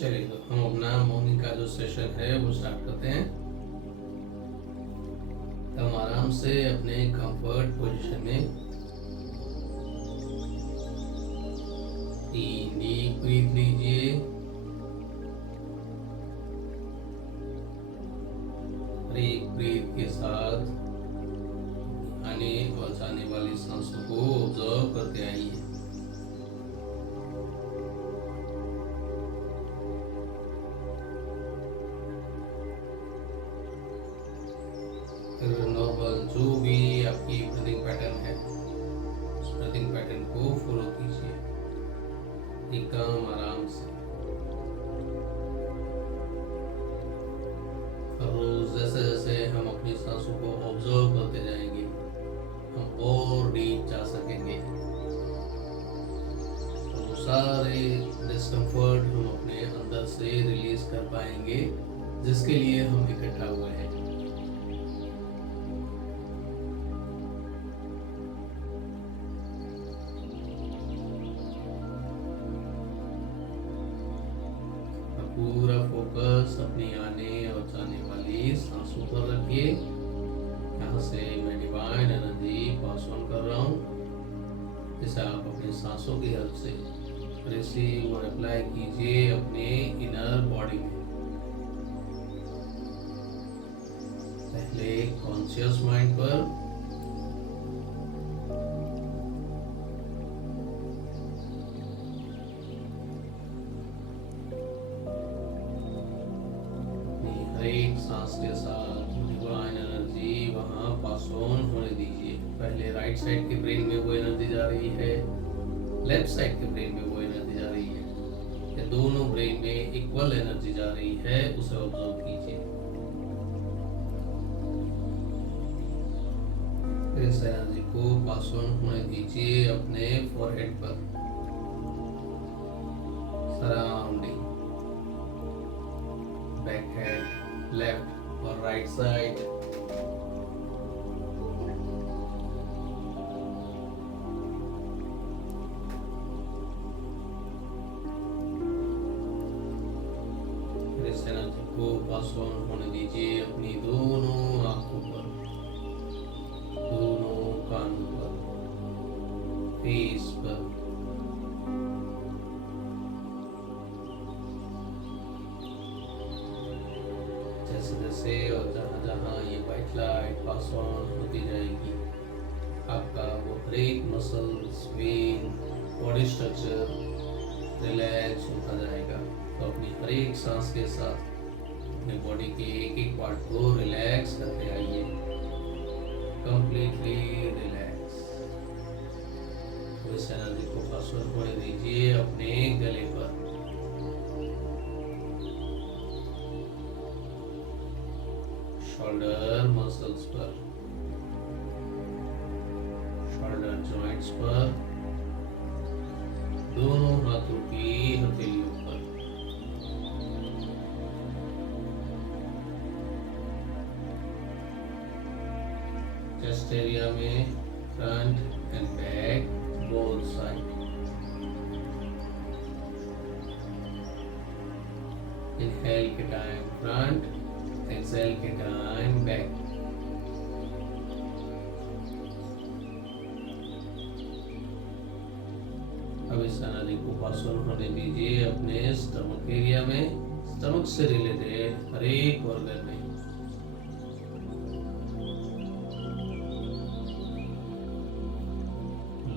चलिए तो हम अपना मॉर्निंग का जो सेशन है वो स्टार्ट करते हैं। तो हम आराम से अपने कंफर्ट पोजीशन में डीप ब्रीथ लीजिए और एक ब्रीथ के साथ आने और जाने वाली सांसों को ऑब्जर्व करते आइए। नॉर्मल जो भी आपकी ब्रीदिंग पैटर्न है उस ब्रीदिंग पैटर्न को फॉलो कीजिए एकदम आराम से। रोज जैसे जैसे हम अपनी सांसों को ऑब्जर्व करते जाएंगे हम और डीप जा सकेंगे। तो सारे डिस्कम्फर्ट हम अपने अंदर से रिलीज कर पाएंगे जिसके लिए हम इकट्ठा हुए हैं। पूरा फोकस अपनी आने और जाने वाली सांसों पर रखिए। यहाँ से मैं डिवाइन एनर्जी पास ऑन कर रहा हूँ। इसे आप अपनी सांसों की हेल्प से रिसीव और अप्लाई कीजिए अपने इनर बॉडी में। पहले कॉन्शियस माइंड पर, एक सांस के साथ डिवाइन एनर्जी वहाँ पास ऑन होने दीजिए। पहले राइट साइड के ब्रेन में वो एनर्जी जा रही है, लेफ्ट साइड के ब्रेन में वो एनर्जी जा रही है, या दोनों ब्रेन में इक्वल एनर्जी जा रही है, उसे ऑब्जर्व कीजिए। इस एनर्जी को पास ऑन होने दीजिए अपने फॉरहेड पर, सराउंडिंग बैक हेड, लेफ्ट और राइट साइड। इस एनर्जी को पास ऑन होने दीजिए अपनी दोनों आंखों पर, दोनों कानों पर, फेस पर। जैसे जैसे और जहाँ जहाँ ये वाइट लाइट पास ऑन होती जाएगी आपका वो हर एक muscles, when, body structure relax होता जाएगा। तो अपनी हर एक सांस के साथ अपने बॉडी के एक एक पार्ट को रिलैक्स करते आइए, कंप्लीटली रिलैक्स। इस एनर्जी को पास ऑन होने दीजिए अपने गले पर, शोल्डर मसल्स पर, शोल्डर जॉइंट्स पर, दोनों हाथों की हथेलियों पर, चेस्ट एरिया में, front end back both side. Inhale के टाइम फ्रंट, एक्सेल के टाइम बैक। अब इस एनर्जी को पास ऑन होने दीजिए अपने स्टमक एरिया में, स्टमक से रिलेटेड हर एक ऑर्गन में।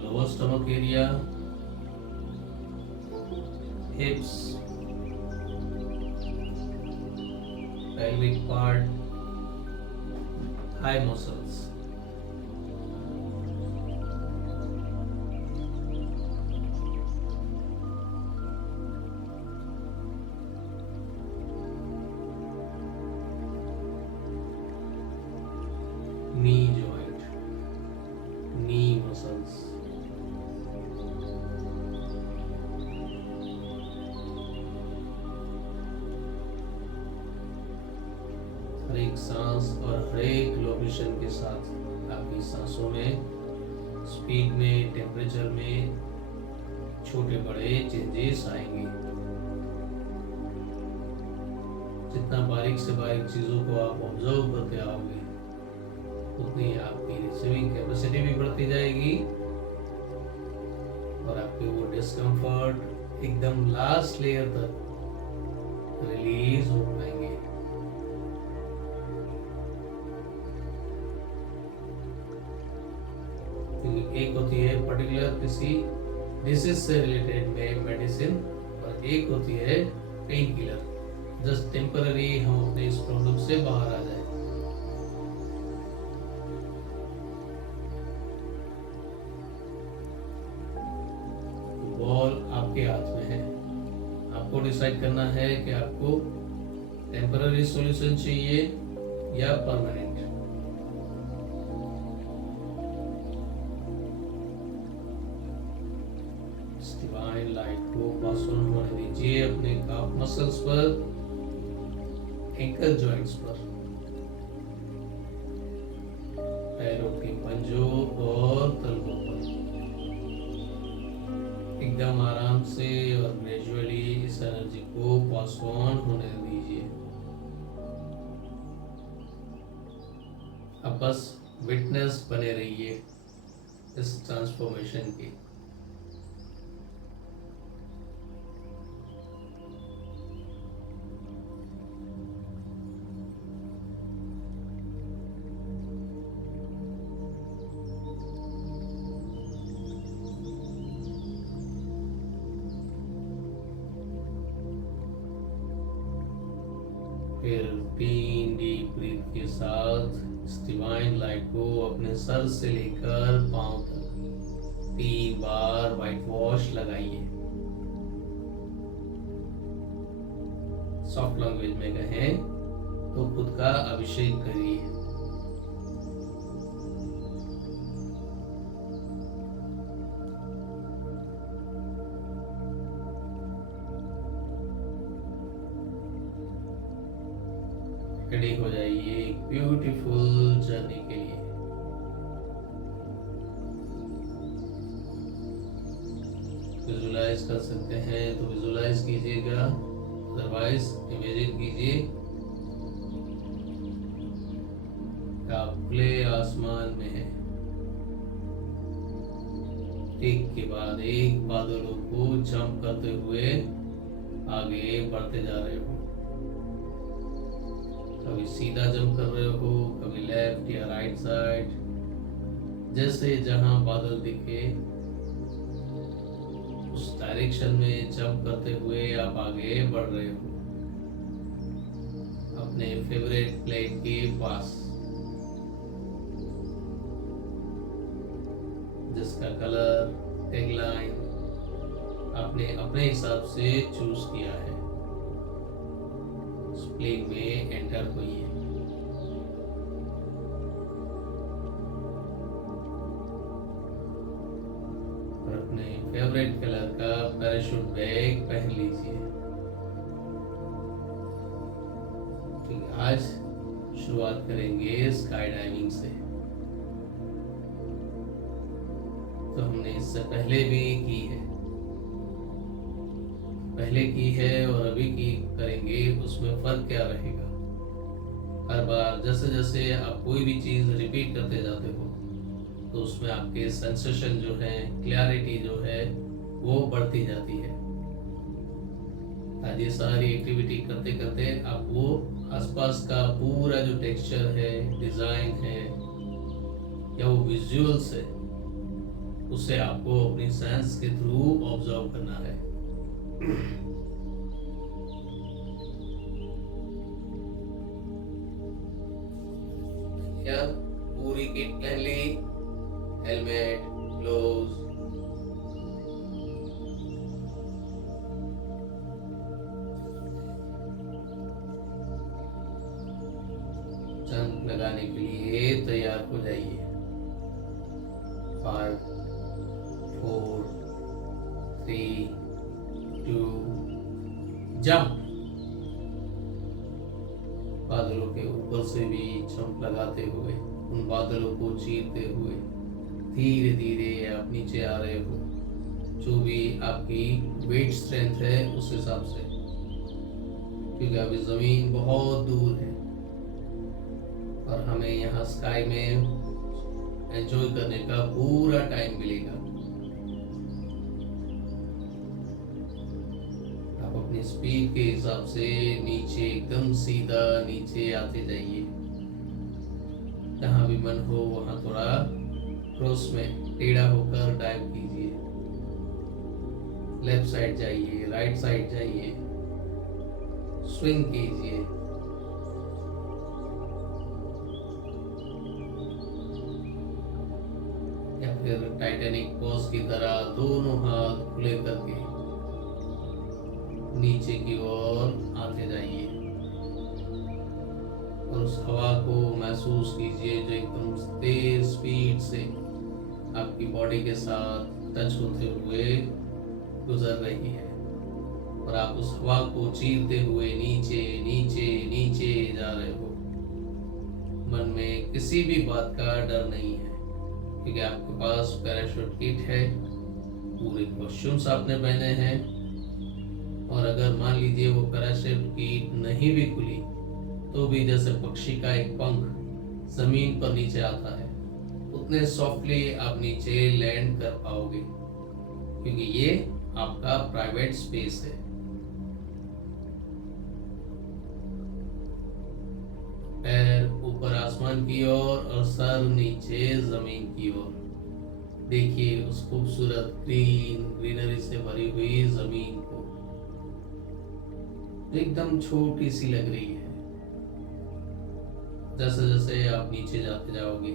Lower stomach area, हिप्स, pelvic part, thigh muscles, knee joint, knee muscles, हर एक सांस और हर एक लोकेशन के साथ आपकी सांसों में, स्पीड में, टेम्परेचर में छोटे बड़े चेंजेस आएंगे। जितना बारीक से बारीक चीज़ों को आप ऑब्जर्व करते आओगे उतनी आपकी रिसीविंग कैपेसिटी भी बढ़ती जाएगी और आपके वो डिस्कम्फर्ट एकदम लास्ट लेयर तक रिलीज हो पाएंगे। एक होती है पर्टिकुलर किसी डिसीज से रिलेटेड में मेडिसिन और एक होती है पेन किलर, जस्ट टेम्पररी हम अपने इस प्रॉब्लम से बाहर आ जाए। बॉल आपके हाथ में है, आपको डिसाइड करना है कि आपको टेम्पररी सॉल्यूशन चाहिए या परमानेंट। डिवाइन लाइट को पास ऑन होने दीजिए अपने काफ मसल्स पर, एंकल जॉइंट्स पर, पैरों की पंजों और तलवों पर। एकदम आराम से और ग्रेजुअली इस एनर्जी को पास ऑन होने दीजिए। अब बस विटनेस बने रहिए इस ट्रांसफॉर्मेशन की। फिर 3 डीप ब्रीथ के साथ इस डिवाइन लाइट को अपने सर से लेकर पांव तक 3 बार व्हाइट वॉश लगाइए। सॉफ्ट लैंग्वेज में कहें तो खुद का अभिषेक करिए। रेडी हो जाइए एक ब्यूटीफुल जर्नी के लिए। विजुलाइज कर सकते हैं तो विजुलाइज कीजिएगा, अदरवाइज इमेजिन कीजिए आप खुले आसमान में हैं, एक के बाद एक बादलों को जंप करते हुए आगे बढ़ते जा रहे हो। कभी सीधा जंप कर रहे हो, कभी लेफ्ट या राइट साइड, जैसे जहां बादल दिखे उस डायरेक्शन में जंप करते हुए आप आगे बढ़ रहे हो अपने फेवरेट प्लेन के पास, जिसका कलर, टैगलाइन आपने अपने हिसाब से चूज किया है। प्लेन में एंटर होइए। और अपने फेवरेट कलर का पैराशूट बैग पहन लीजिए। ठीक, आज शुरुआत करेंगे स्काई डाइविंग से। तो हमने इससे पहले भी की है, और अभी की करेंगे, उसमें फर्क क्या रहेगा? हर बार जैसे जैसे आप कोई भी चीज रिपीट करते जाते हो तो उसमें आपके सेंसेशन जो है, क्लैरिटी जो है वो बढ़ती जाती है। आज ये सारी एक्टिविटी करते करते आप वो आसपास का पूरा जो टेक्सचर है, डिजाइन है या वो विजुअल्स है, उसे आपको अपनी सेंस के थ्रू ऑब्जर्व करना है। या पूरी किट पहन ली, हेलमेट, ग्लोव्स, जंप लगाने के लिए तैयार हो जाइए। 5 4 3 2 जंप। बादलों के ऊपर से भी जंप लगाते हुए, उन बादलों को चीरते हुए धीरे धीरे आप नीचे आ रहे हो, जो भी आपकी वेट स्ट्रेंथ है उस हिसाब से। क्योंकि अभी जमीन बहुत दूर है और हमें यहाँ स्काई में एंजॉय करने का पूरा टाइम मिलेगा। आप अपनी स्पीड के हिसाब से नीचे एकदम सीधा नीचे आते जाइए। जहाँ भी मन हो वहाँ थोड़ा क्रॉस में टेढ़ा होकर डाइव कीजिए। लेफ्ट साइड जाइए, राइट साइड जाइए, स्विंग कीजिए। या फिर टाइटैनिक पोज की तरह दोनों हाथ खुले करके नीचे की ओर आते जाइए और उस हवा को महसूस कीजिए जो एकदम तेज स्पीड से आपकी बॉडी के साथ टच होते हुए गुजर रही है और आप उस हवा को चीरते हुए नीचे नीचे नीचे जा रहे हो। मन में किसी भी बात का डर नहीं है क्योंकि आपके पास पैराशूट किट है, पूरे कॉस्ट्यूम्स आपने पहने हैं और अगर मान लीजिए वो पैराशूट किट नहीं भी खुली तो भी जैसे पक्षी का एक पंख जमीन पर नीचे आता है उतने सॉफ्टली आप नीचे लैंड कर पाओगे क्योंकि ये आपका प्राइवेट स्पेस है। पैर ऊपर आसमान की ओर और सर नीचे जमीन की ओर। देखिए उस खूबसूरत ग्रीनरी से भरी हुई जमीन को एकदम छोटी सी लग रही है। जैसे जैसे आप नीचे जाते जाओगे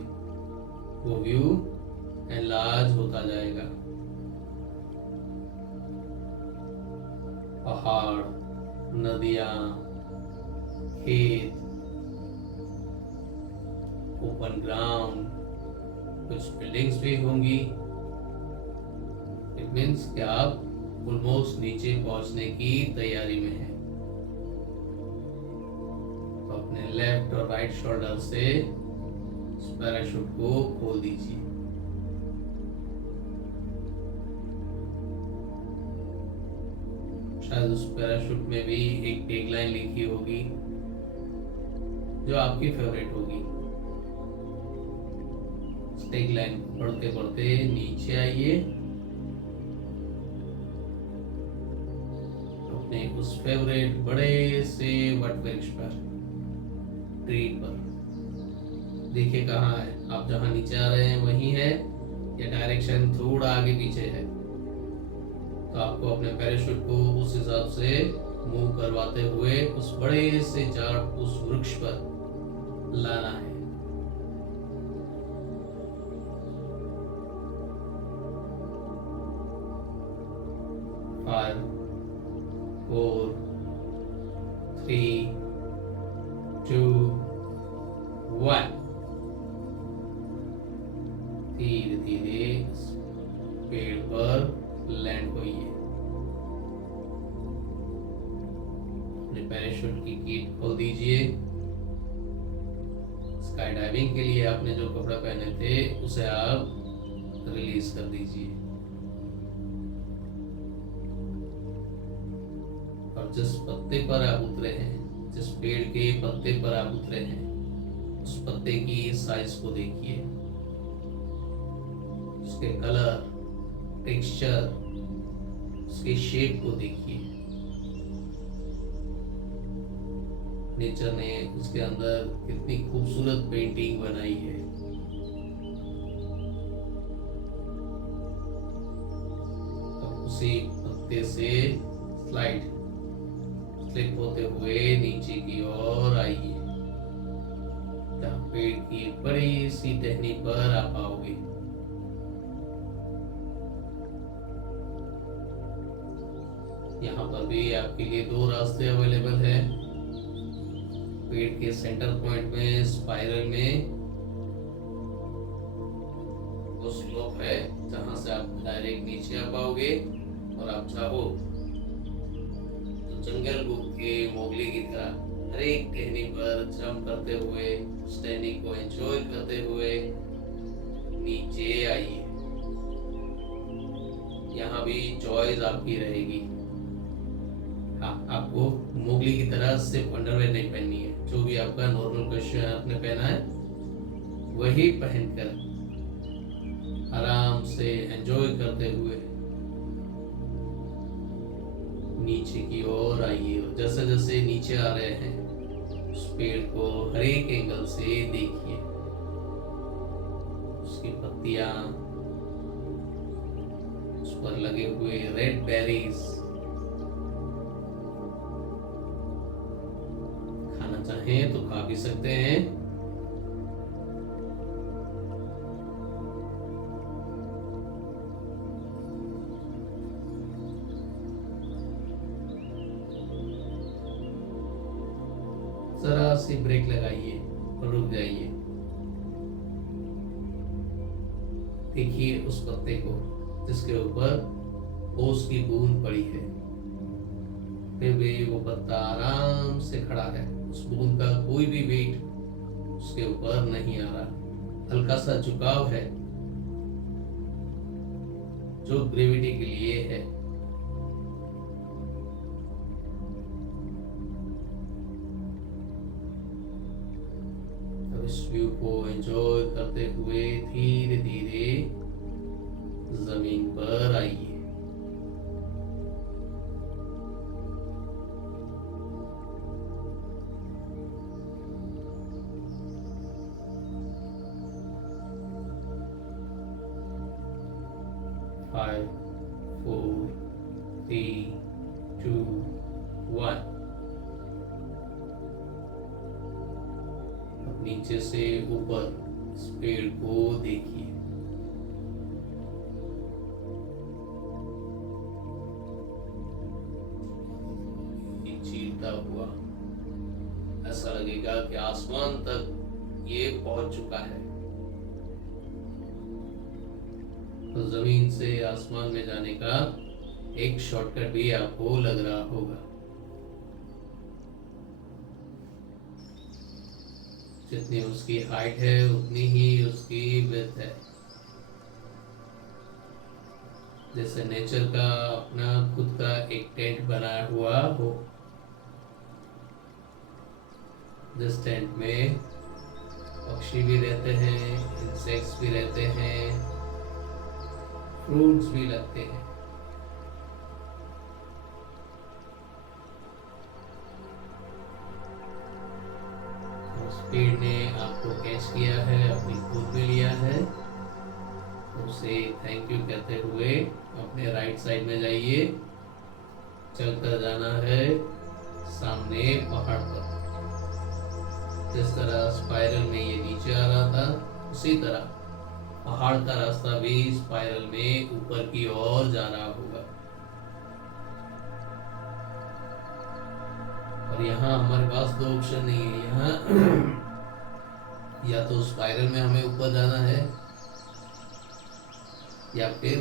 वो व्यू एनलार्ज होता जाएगा। पहाड़, नदियां, खेत, ओपन ग्राउंड, कुछ बिल्डिंग्स भी होंगी। इट मीन्स कि आप ऑलमोस्ट नीचे पहुंचने की तैयारी में हैं। तो अपने लेफ्ट और राइट शोल्डर से पैराशूट को खोल दीजिए। शायद उस पैराशूट में भी एक टैगलाइन लिखी होगी जो आपकी फेवरेट होगी। टैगलाइन पढ़ते पढ़ते नीचे आइए, अपने उस फेवरेट बड़े से वट वृक्ष पर, ट्री पर। देखिए कहाँ है, आप जहाँ नीचे आ रहे हैं वही है या डायरेक्शन थोड़ा आगे पीछे है। तो आपको अपने पैराशूट को उस हिसाब से मूव करवाते हुए उस बड़े से झाड़, उस वृक्ष पर लाना है। 5, 4, 3, 2, 1। धीरे धीरे पेड़ पर लैंड होइए। अपने पैराशूट की किट खोल दीजिए। स्काई डाइविंग के लिए आपने जो कपड़ा पहने थे उसे आप रिलीज कर दीजिए और जिस पत्ते पर आप उतरे हैं, जिस पेड़ के पत्ते पर आप उतरे हैं, उस पत्ते की साइज को देखिए, उसके कलर, टेक्सचर, उसके शेप को देखिए। नेचर ने उसके अंदर कितनी खूबसूरत पेंटिंग बनाई है। अब उसी पत्ते से स्लिप होते हुए नीचे की ओर आइए, जहाँ पेड़ की एक बड़ी सी टहनी पर आ पाओगे। यहाँ पर भी आपके लिए 2 रास्ते अवेलेबल है। पेड़ के सेंटर पॉइंट में स्पाइरल में वो स्लोप है जहां से आप डायरेक्ट नीचे आ पाओगे और आप चाहो तो जंगल बुक के मोगली की तरह हर एक टहनी पर जंप करते हुए उस टहनी को एंजॉय करते हुए नीचे आइए। यहाँ भी चॉइस आपकी रहेगी। हाँ, आपको मोगली की तरह सिर्फ अंडरवेयर नहीं पहननी है, जो भी आपका नॉर्मल क्वेश्चन आपने पहना है वही पहनकर आराम से एंजॉय करते हुए नीचे की ओर आइए। और जैसे जैसे नीचे आ रहे हैं उस पेड़ को हर एक एंगल से देखिए, उसकी पत्तियां, उस पर लगे हुए रेड बेरीज। खाना चाहें तो खा भी सकते हैं। जरा सी ब्रेक लगाइए और रुक जाइए। देखिए उस पत्ते को जिसके ऊपर ओस की बूंद पड़ी है, फिर भी वो पत्ता आराम से खड़ा है। उस बूंद का कोई भी वेट उसके ऊपर नहीं आ रहा, हल्का सा झुकाव है जो ग्रेविटी के लिए है। इस व्यू को एंजॉय करते हुए धीरे धीरे जमीन पर आइए। फाइव, 4, 3, 2, 1। नीचे से ऊपर इस पेड़ को देखिए। चीरता हुआ ऐसा लगेगा कि आसमान तक ये पहुंच चुका है। तो जमीन से आसमान में जाने का एक शॉर्टकट भी आपको लग रहा होगा। जितनी उसकी हाइट है उतनी ही उसकी विड्थ है। जैसे नेचर का अपना खुद का एक टेंट बनाया हुआ हो, जिस टेंट में पक्षी भी रहते हैं, इंसेक्ट्स भी रहते हैं, फ्रूट्स भी लगते हैं। पेड़ ने आपको कैच किया है, अपनी गोद में लिया है, उसे थैंक यू कहते हुए अपने राइट साइड में जाइए। चलकर जाना है सामने पहाड़ पर। जिस तरह स्पाइरल में ये नीचे आ रहा था, उसी तरह पहाड़ का रास्ता भी स्पाइरल में ऊपर की ओर जा रहा होगा। और यहाँ हमारे पास दो ऑप्शन नहीं है। यहाँ या तो स्पाइरल में हमें ऊपर जाना है, या फिर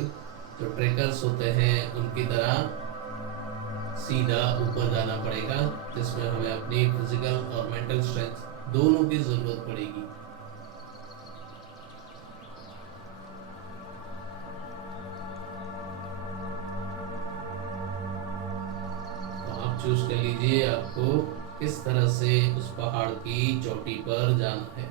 जो ट्रेकर्स होते हैं उनकी तरह सीधा ऊपर जाना पड़ेगा, जिसमें हमें अपनी फिजिकल और मेंटल स्ट्रेंथ दोनों की जरूरत पड़ेगी। तो आप चूज कर लीजिए आपको किस तरह से उस पहाड़ की चोटी पर जाना है।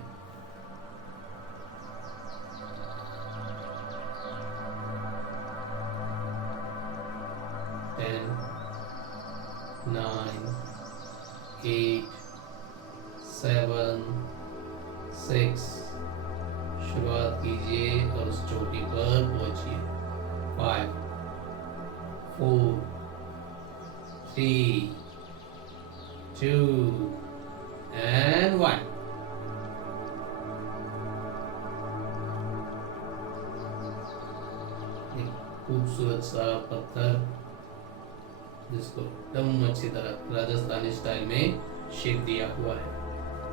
Ten, 9, 8, 7, 6। शुरुआत कीजिए और उस चोटी पर पहुंचिए। 5, 4, 3, 2 and 1। एक खूबसूरत सा पत्थर जिसको एकदम अच्छी तरह राजस्थानी स्टाइल में शेप दिया हुआ है,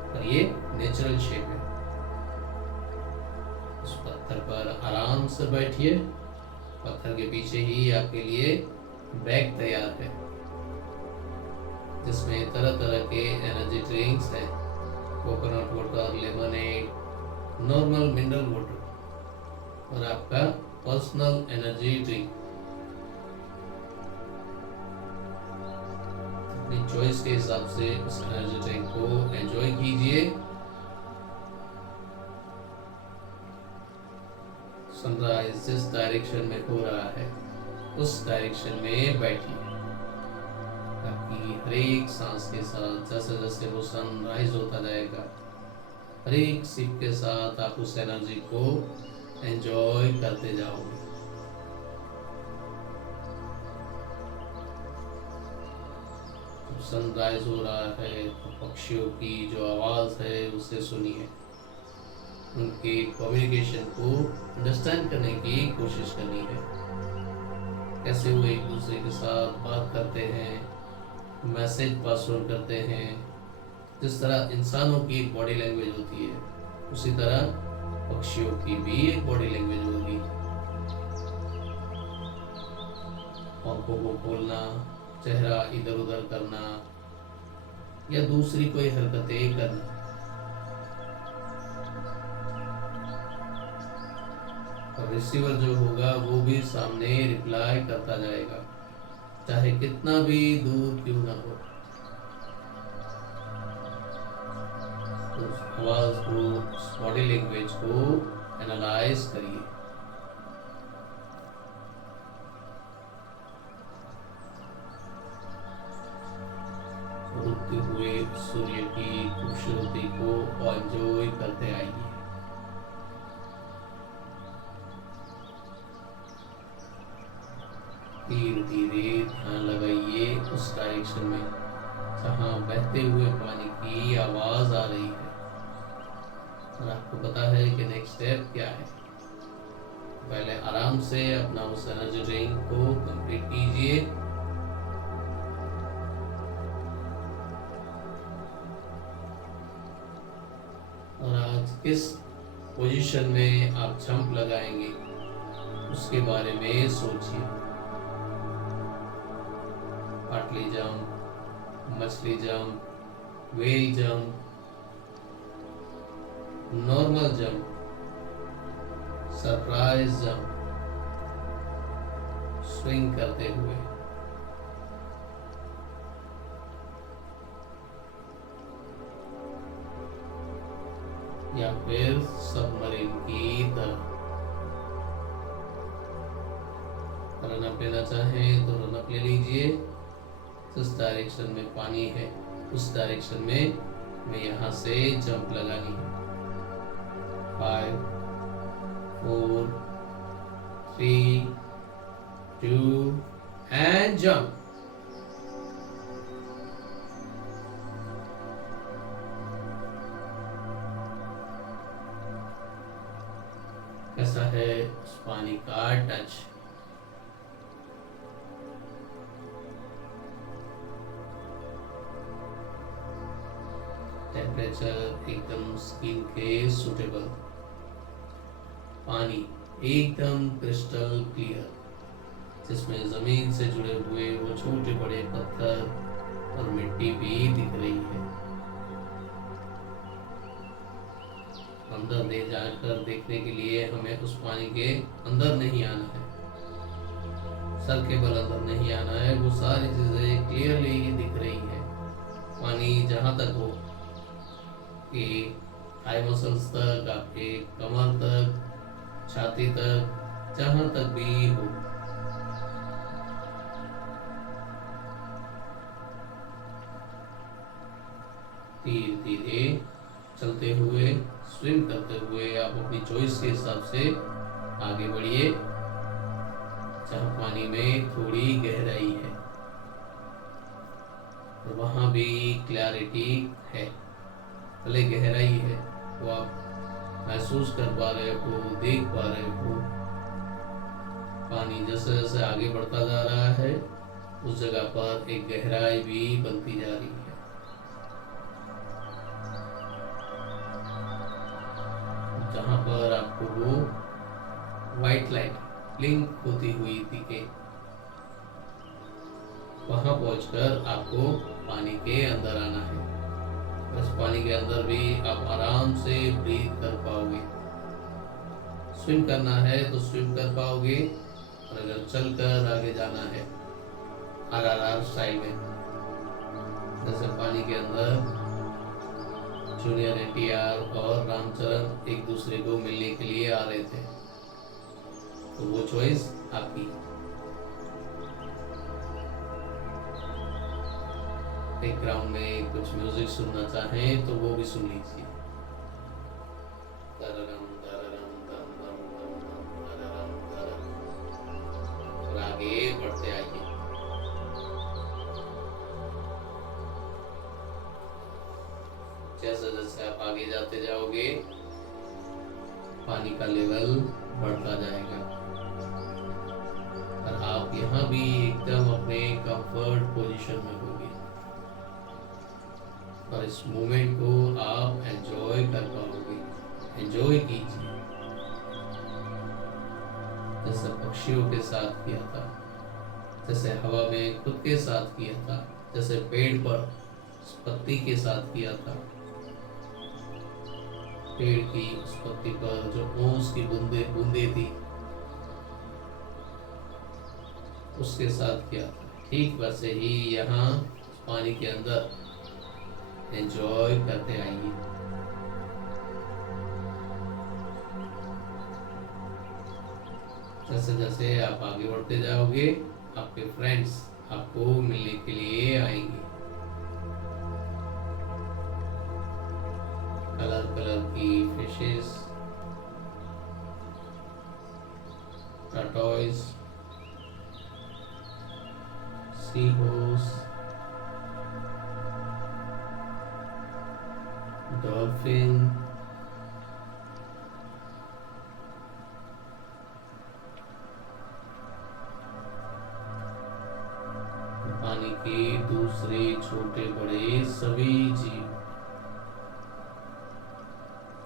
और ये नेचुरल शेप है। उस पत्थर पर आराम से बैठिए। पत्थर के पीछे ही आपके लिए बैग तैयार है, जिसमें तरह तरह के एनर्जी ड्रिंक्स हैं। Coconut water, lemonade, normal mineral water और आपका पर्सनल एनर्जी ड्रिंक। अपनी चॉइस के हिसाब से उस एनर्जी ड्रिंक को एंजॉय कीजिए। सनराइज जिस डायरेक्शन में हो रहा है उस डायरेक्शन में बैठिए, ताकि हर एक सांस के साथ जैसे जैसे वो सनराइज होता जाएगा, हर एक सिप के साथ आप उस एनर्जी को एंजॉय करते जाओगे। सनराइज हो रहा है तो पक्षियों की जो आवाज़ है उसे सुनिए, उनके कम्युनिकेशन को अंडरस्टैंड करने की कोशिश करनी है, कैसे वो एक दूसरे के साथ बात करते हैं, मैसेज पास ऑन करते हैं। जिस तरह इंसानों की एक बॉडी लैंग्वेज होती है, उसी तरह पक्षियों की भी एक बॉडी लैंग्वेज होगी। आंखों को खोलना, चेहरा इधर उधर करना या दूसरी कोई हरकतें करना। और रिसीवर जो होगा वो भी सामने रिप्लाई करता जाएगा, चाहे कितना भी दूर क्यों ना हो। तो उस आवाज को, उस बॉडी लैंग्वेज को एनालाइज करिए। उगते हुए सूर्य की खूबसूरती को एंजॉय करते आइए। धीरे धीरे ध्यान लगाइए उस डायरेक्शन में जहाँ बहते हुए पानी की आवाज आ रही है, और आपको पता है कि नेक्स्ट स्टेप क्या है। पहले आराम से अपना उस एनर्जी ड्रिंक को कंप्लीट कीजिए। और आज किस पोजीशन में आप जंप लगाएंगे उसके बारे में सोचिए। पाटली जंप, मछली jump, whale jump, normal jump, surprise jump, swing करते हुए, या फिर सबमरीन की तरह। रन अप लेना चाहें तो रन अप ले लीजिए। जिस डायरेक्शन में पानी है उस डायरेक्शन में मैं यहाँ से जंप लगानी है। 5, 4, 3, 2 एंड जंप। कैसा है उस पानी का टच? टेम्परेचर एकदम स्किन के सूटेबल, पानी एकदम क्रिस्टल क्लियर, जिसमें जमीन से जुड़े हुए वो छोटे बड़े पत्थर और मिट्टी भी दिख रही है। अंदर ले जाकर देखने के लिए हमें उस पानी के अंदर नहीं आना है, सर के बल अंदर नहीं आना है। वो सारी चीजें क्लियरली दिख रही है। पानी जहाँ तक हो कि आई मसल्स तक, आपके कमर तक, छाती तक, जहाँ तक भी हो, धीरे धीरे चलते हुए, स्विम करते हुए आप अपनी चॉइस के हिसाब से आगे बढ़िए। जहाँ पानी में थोड़ी गहराई है और वहाँ भी क्लैरिटी है, भले गहराई है वो आप महसूस कर पा रहे हो, देख पा रहे हो। पानी जैसे जैसे आगे बढ़ता जा रहा है उस जगह पर एक गहराई भी बनती जा रही है। जहाँ पर आपको वो वाइट लाइट ब्लिंक होती हुई दिखे, वहां पहुंचकर आपको पानी के अंदर आना है। बस पानी के अंदर भी आप आराम से ब्रीथ कर पाओगे। स्विम करना है तो स्विम कर पाओगे, और अगर चलकर आगे जाना है RRR स्टाइल में जैसे पानी के अंदर जूनियर एनटीआर और रामचरण एक दूसरे को मिलने के लिए आ रहे थे, तो वो चॉइस आपकी। बैकग्राउंड में कुछ म्यूजिक सुनना चाहें तो वो भी सुन लीजिए। और आगे बढ़ते आइए। जैसे जैसे आप आगे जाते जाओगे पानी का लेवल बढ़ता जाएगा और आप यहाँ भी एकदम अपने कंफर्ट पोजीशन में होगे और इस मोमेंट को आप एंजॉय कर पाओगे। एंजॉय कीजिए जैसे पक्षियों के साथ किया था, जैसे हवा में खुद के साथ किया था, जैसे पेड़ पर पत्ती के साथ किया था। पेड़ की उस पत्ती पर जो ओस की बूंदे बूंदे थी उसके साथ किया था, ठीक वैसे ही यहाँ पानी के अंदर एंजॉय करते आइए। जैसे जैसे आप आगे बढ़ते जाओगे आपके फ्रेंड्स आपको मिलने के लिए आएंगे। कलर कलर की fishes, tortoise, sea horse, dolphin, पानी के दूसरे छोटे बड़े सभी जीव,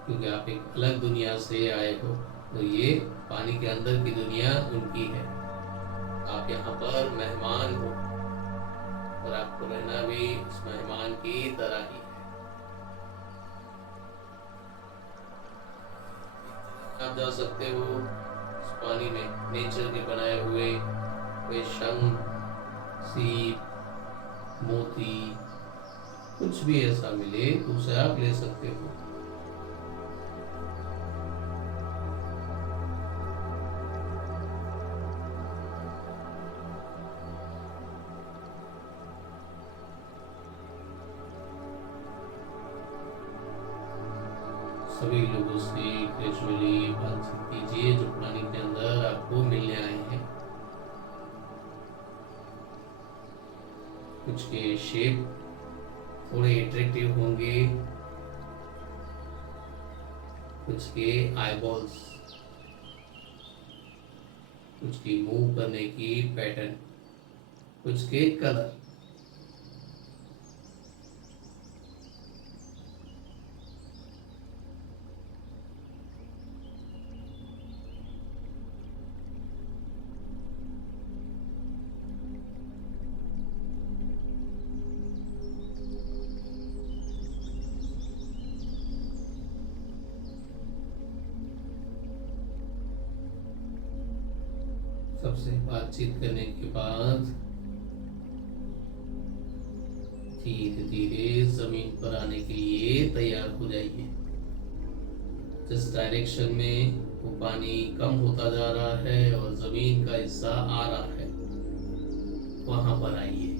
क्योंकि आप एक अलग दुनिया से आए हो, तो ये पानी के अंदर की दुनिया उनकी है। आप यहाँ पर मेहमान हो और आपको रहना भी उस मेहमान की तरह ही है। आप जा सकते हो उस पानी में नेचर के बनाए हुए कोई शंख, सीप, मोती, कुछ भी ऐसा मिले तो उसे आप ले सकते हो। सभी लोगों से कैजुअली बातचीत कीजिए जो पानी के अंदर आपको मिलने आए हैं। कुछ के शेप थोड़े अट्रैक्टिव होंगे, कुछ के आईबॉल्स, कुछ की मूव करने की पैटर्न, कुछ के कलर। सबसे बातचीत करने के बाद धीरे धीरे जमीन पर आने के लिए तैयार हो जाइए। जिस डायरेक्शन में वो पानी कम होता जा रहा है और जमीन का हिस्सा आ रहा है वहां पर आइए।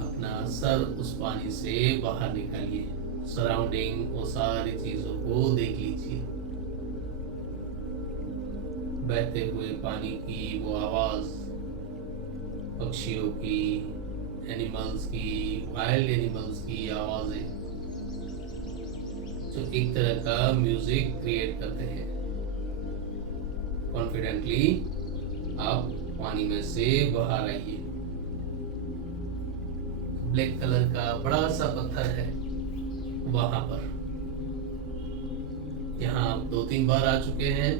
अपना सर उस पानी से बाहर निकालिए, सराउंडिंग वो सारी चीजों को देख लीजिए। बहते हुए पानी की वो आवाज, पक्षियों की, एनिमल्स की, वाइल्ड एनिमल्स की आवाजें जो एक तरह का म्यूजिक क्रिएट करते हैं। कॉन्फिडेंटली आप पानी में से बाहर आइए। ब्लैक कलर का बड़ा सा पत्थर है वहां पर। यहाँ आप 2-3 बार आ चुके हैं,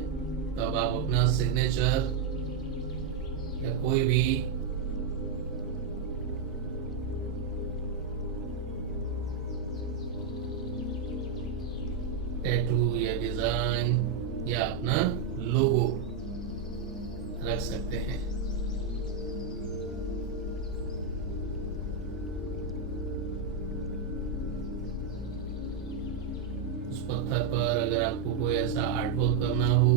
तो अब आप अपना सिग्नेचर या कोई भी टैटू या डिजाइन या अपना लोगो रख सकते हैं। ऐसा आर्ट वर्क करना हो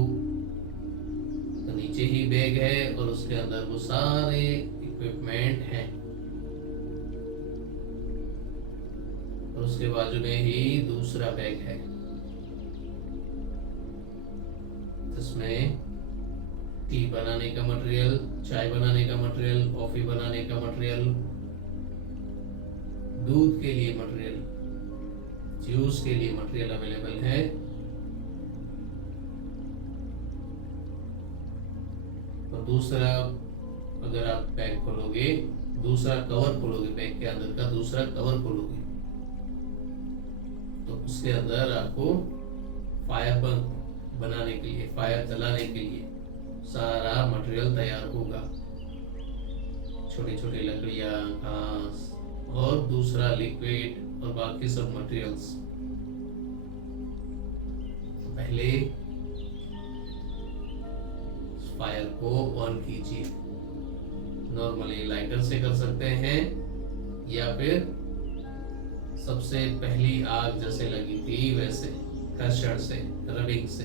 तो नीचे ही बैग है और उसके अंदर वो सारे इक्विपमेंट हैं, और उसके बाजू में ही दूसरा बैग है जिसमें टी बनाने का मटेरियल, चाय बनाने का मटेरियल, कॉफी बनाने का मटेरियल, दूध के लिए मटेरियल, जूस के लिए मटेरियल अवेलेबल है। और दूसरा, अगर आप बैग खोलोगे, दूसरा कवर खोलोगे, बैग के अंदर का दूसरा कवर खोलोगे तो उसके अंदर आपको फायर बनाने के लिए, फायर जलाने के लिए सारा मटेरियल तैयार होगा। छोटी छोटी लकड़ियां, घास और दूसरा लिक्विड और बाकी सब मटेरियल्स। पहले फायर को ऑन कीजिए। नॉर्मली लाइटर से कर सकते हैं या फिर सबसे पहली आग जैसे लगी थी वैसे घर्षण से, रबिंग से।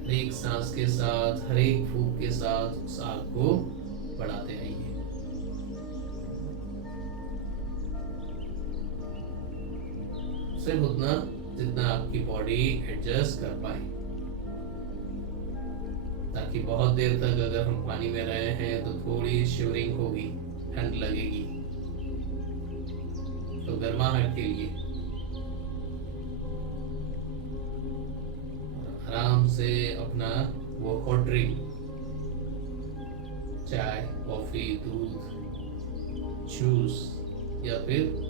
हर एक सांस के साथ, हर एक फूंक के साथ उस आग को बढ़ाते आइए। सिर्फ उतना जितना आपकी बॉडी एडजस्ट कर पाए, ताकि बहुत देर तक अगर हम पानी में रहे हैं तो थोड़ी शिवरिंग होगी, ठंड लगेगी, तो गर्माहट के लिए आराम से अपना वो हॉट ड्रिंक, चाय, कॉफी, दूध, जूस या फिर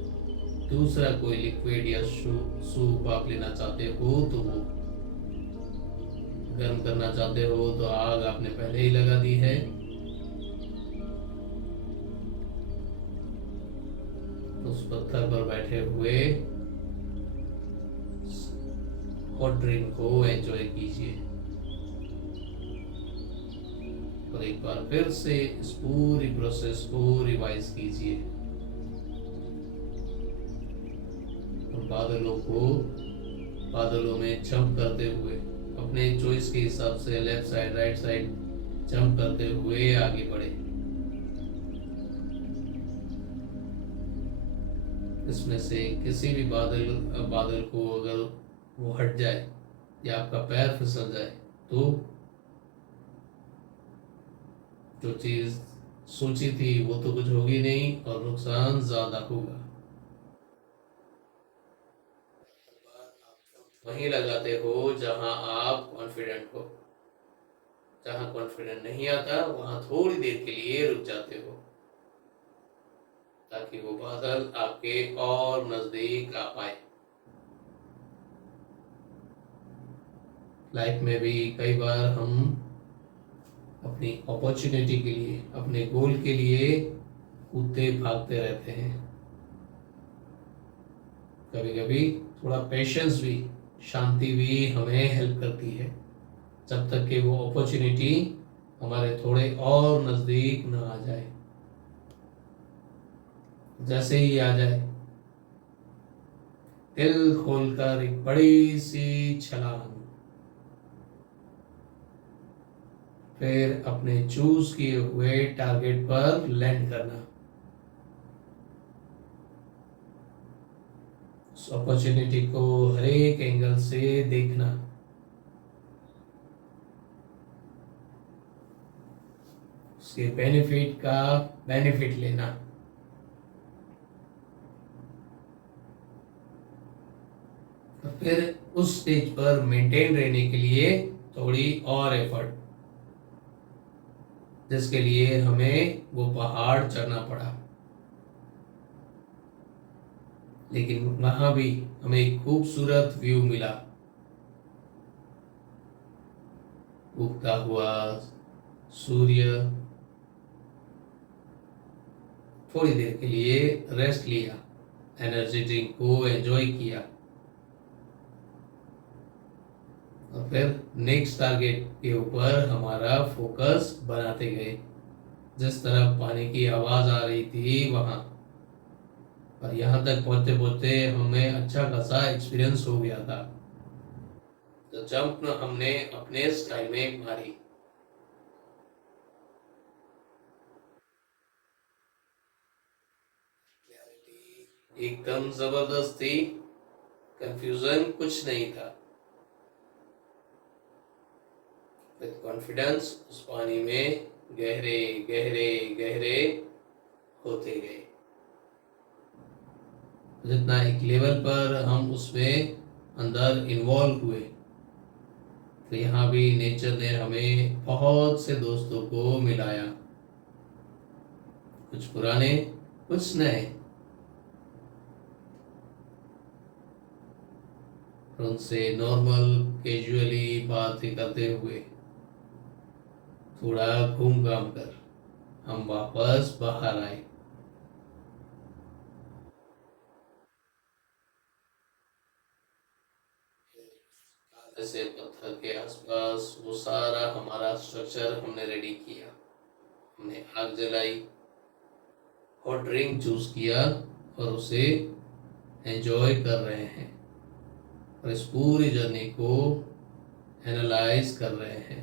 दूसरा कोई लिक्विड या सूप आप लेना चाहते हो तो वो गर्म करना चाहते हो तो आग आपने पहले ही लगा दी है। उस पत्थर पर बैठे हुए हॉट ड्रिंक को एंजॉय कीजिए और एक बार फिर से इस पूरी प्रोसेस को रिवाइज कीजिए। बादलों में जंप करते हुए, अपने चॉइस के हिसाब से left side, right side jump करते हुए आगे बढ़े। इसमें से किसी भी बादल को अगर वो हट जाए या आपका पैर फिसल जाए तो जो चीज सोची थी वो तो कुछ होगी नहीं और नुकसान ज्यादा होगा। वहीं लगाते हो जहां आप कॉन्फिडेंट हो। जहां कॉन्फिडेंट नहीं आता वहां थोड़ी देर के लिए रुक जाते हो ताकि वो बादल आपके और नजदीक आ पाए। लाइफ में भी कई बार हम अपनी अपॉर्चुनिटी के लिए, अपने गोल के लिए कूदते भागते रहते हैं। कभी कभी थोड़ा पेशेंस भी, शांति भी हमें हेल्प करती है, जब तक कि वो अपॉर्चुनिटी हमारे थोड़े और नजदीक न आ जाए। जैसे ही आ जाए, दिल खोलकर एक बड़ी सी छलांग, फिर अपने चूज किए हुए टारगेट पर लैंड करना। उस अपॉर्चुनिटी को हर एक एंगल से देखना, उसके बेनिफिट का बेनिफिट लेना, और फिर उस स्टेज पर मेंटेन रहने के लिए थोड़ी और एफर्ट, जिसके लिए हमें वो पहाड़ चढ़ना पड़ा। लेकिन वहां भी हमें एक खूबसूरत व्यू मिला, उगता हुआ सूर्य। थोड़ी देर के लिए रेस्ट लिया, एनर्जी ड्रिंक को एंजॉय किया और फिर नेक्स्ट टारगेट के ऊपर हमारा फोकस बनाते गए। जिस तरफ पानी की आवाज आ रही थी वहां और यहाँ तक पहुँचते पहुँचते हमें अच्छा खासा एक्सपीरियंस हो गया था। तो जंप हमने अपने स्टाइल में मारी। एकदम जबरदस्त थी, कंफ्यूजन कुछ नहीं था। विद कॉन्फिडेंस उस पानी में गहरे गहरे गहरे होते गए। जितना एक लेवल पर हम उसमें अंदर इन्वॉल्व हुए, तो यहाँ भी नेचर ने हमें बहुत से दोस्तों को मिलाया, कुछ पुराने कुछ नए। उनसे नॉर्मल कैजुअली बात करते हुए थोड़ा घूम घाम कर हम वापस बाहर आए। ऐसे पत्थर के आसपास वो सारा हमारा स्ट्रक्चर हमने रेडी किया। हमने आग जलाई, हॉट ड्रिंक चूज किया और उसे एंजॉय कर रहे हैं और इस पूरी जर्नी को एनालाइज कर रहे हैं।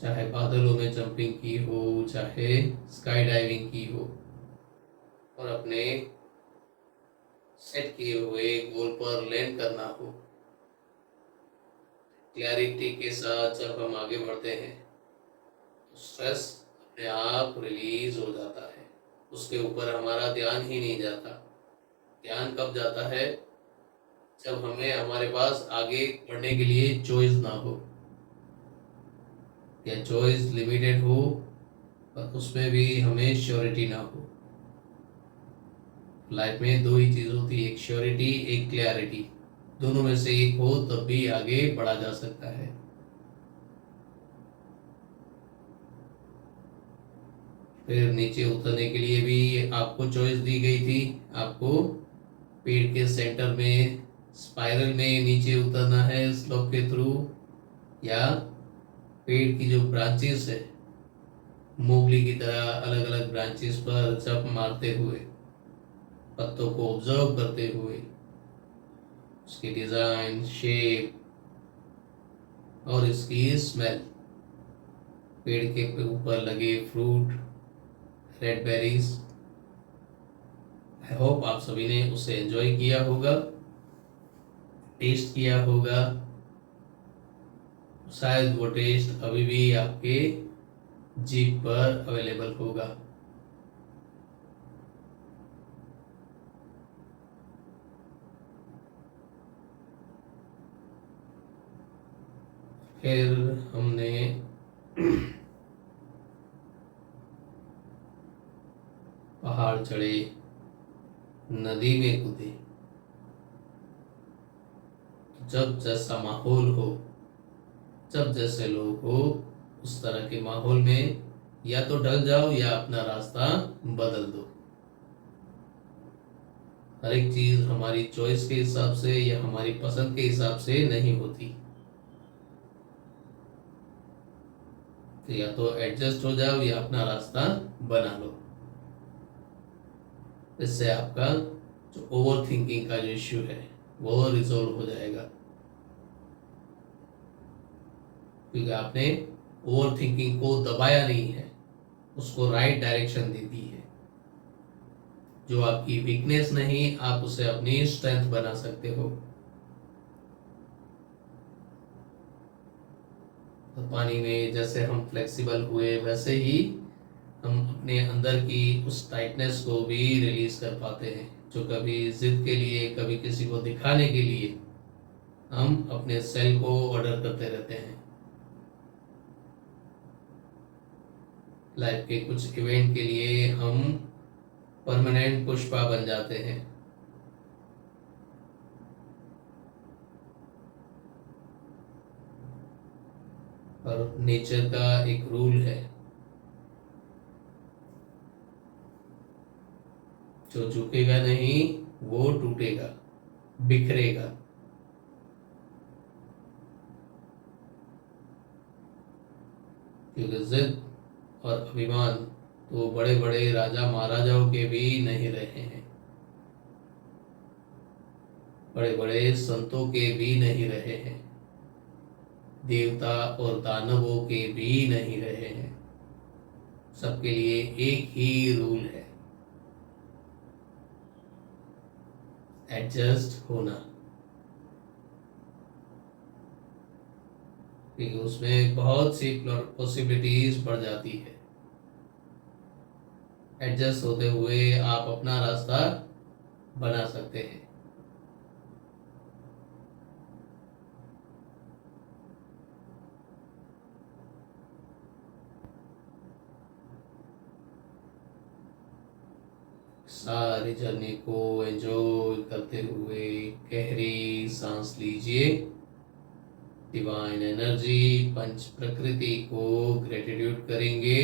चाहे बादलों में जंपिंग की हो, चाहे स्काई डाइविंग की हो, और अपने सेट किए हुए गोल पर लैंड करना हो। क्लैरिटी के साथ जब हम आगे बढ़ते हैं तो स्ट्रेस अपने आप रिलीज हो जाता है, उसके ऊपर हमारा ध्यान ही नहीं जाता। ध्यान कब जाता है? जब हमें हमारे पास आगे बढ़ने के लिए चॉइस ना हो, या चॉइस लिमिटेड हो और उसमें भी हमें श्योरिटी ना हो। लाइफ में दो ही चीज होती है, एक श्योरिटी एक क्लैरिटी। दोनों में से एक हो तब भी आगे बढ़ा जा सकता है। फिर नीचे उतरने के लिए भी आपको चॉइस दी गई थी। आपको पेड़ के सेंटर में स्पाइरल में नीचे उतरना है स्लोप के थ्रू, या पेड़ की जो ब्रांचेस है मोगली की तरह अलग अलग ब्रांचेस पर जंप मारते हुए, पत्तों को ऑब्जर्व करते हुए, उसकी डिजाइन, शेप और इसकी स्मेल, पेड़ के ऊपर लगे fruit, red berries. I hope आप सभी ने उसे एंजॉय किया होगा, टेस्ट किया होगा। शायद वो टेस्ट अभी भी आपके जीभ पर अवेलेबल होगा। फिर हमने पहाड़ चढ़े, नदी में कूदे। जब जैसा माहौल हो, जब जैसे लोग हो, उस तरह के माहौल में या तो ढल जाओ या अपना रास्ता बदल दो। हर एक चीज हमारी चॉइस के हिसाब से या हमारी पसंद के हिसाब से नहीं होती। तो या तो एडजस्ट हो जाओ या अपना रास्ता बना लो। इससे आपका जो ओवर थिंकिंग का जो इश्यू है वो रिजोल्व हो जाएगा, क्योंकि आपने ओवर थिंकिंग को दबाया नहीं है, उसको राइट डायरेक्शन दे दी है। जो आपकी वीकनेस नहीं, आप उसे अपनी स्ट्रेंथ बना सकते हो। तो पानी में जैसे हम फ्लेक्सिबल हुए, वैसे ही हम अपने अंदर की उस टाइटनेस को भी रिलीज कर पाते हैं, जो कभी जिद के लिए, कभी किसी को दिखाने के लिए हम अपने सेल को ऑर्डर करते रहते हैं। लाइफ के कुछ इवेंट के लिए हम परमानेंट पुष्पा बन जाते हैं। और नेचर का एक रूल है, जो झुकेगा नहीं वो टूटेगा, बिखरेगा। क्योंकि जिद और अभिमान वो बड़े बड़े राजा महाराजाओं के भी नहीं रहे हैं, बड़े बड़े संतों के भी नहीं रहे हैं, देवता और दानवों के भी नहीं रहे हैं। सबके लिए एक ही रूल है, एडजस्ट होना। क्योंकि उसमें बहुत सी पॉसिबिलिटीज बढ़ जाती है। एडजस्ट होते हुए आप अपना रास्ता बना सकते हैं। सारी जर्नी को एंजॉय करते हुए गहरी सांस लीजिए। डिवाइन एनर्जी, पंच प्रकृति को ग्रेटिट्यूड करेंगे।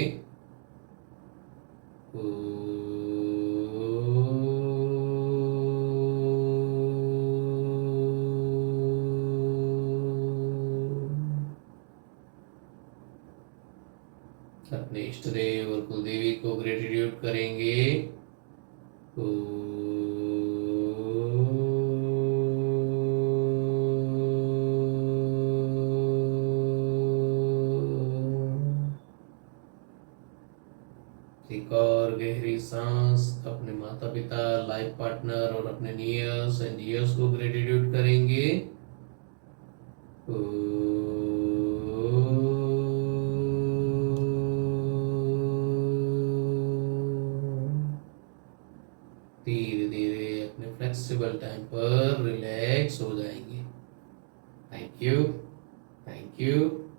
अपने इष्ट देव और कुलदेवी को ग्रेटिट्यूड करेंगे। एक और गहरी सांस। अपने माता पिता, लाइफ पार्टनर और अपने नियर्स एंड डियर्स को ग्रेटिट्यूड करेंगे। धीरे धीरे अपने फ्लेक्सिबल टाइम पर रिलैक्स हो जाएंगे। Thank you, thank you.